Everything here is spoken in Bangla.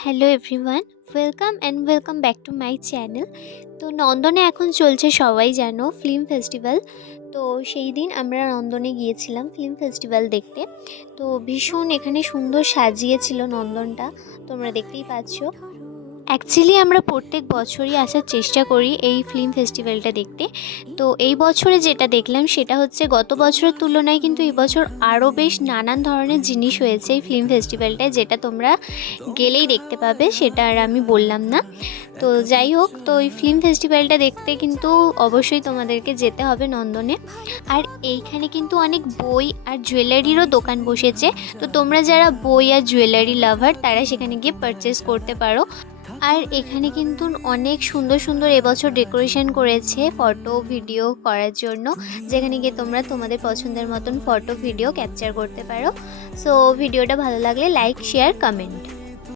Hello everyone, welcome back to my channel. তো নন্দনে এখন চলছে সবাই জানো ফিল্ম ফেস্টিভ্যাল। তো সেই দিন আমরা নন্দনে গিয়েছিলাম ফিল্ম ফেস্টিভ্যাল দেখতে। তো ভীষণ এখানে সুন্দর সাজিয়েছিল নন্দনটা, তোমরা দেখতেই পাচ্ছ। অ্যাকচুয়ালি আমরা প্রত্যেক বছরই আসার চেষ্টা করি এই ফিল্ম ফেস্টিভ্যালটা দেখতে। তো এই বছরে যেটা দেখলাম সেটা হচ্ছে গত বছরের তুলনায় কিন্তু এই বছর আরও বেশ নানান ধরনের জিনিস হয়েছে এই ফিল্ম ফেস্টিভ্যালটায়, যেটা তোমরা গেলেই দেখতে পাবে, সেটা আর আমি বললাম না। তো যাই হোক, তো এই ফিল্ম ফেস্টিভ্যালটা দেখতে কিন্তু অবশ্যই তোমাদেরকে যেতে হবে নন্দনে। আর এইখানে কিন্তু অনেক বই আর জুয়েলারিরও দোকান বসেছে। তো তোমরা যারা বই আর জুয়েলারি লাভার তারা সেখানে গিয়ে পারচেস করতে পারো। আর এখানে কিন্তু অনেক সুন্দর সুন্দর এবছর ডেকোরেশন করেছে ফটো ভিডিও করার জন্য, যেখানে গিয়ে তোমরা তোমাদের পছন্দের মতন ফটো ভিডিও ক্যাপচার করতে পারো। সো ভিডিওটা ভালো লাগলে লাইক, শেয়ার, কমেন্ট।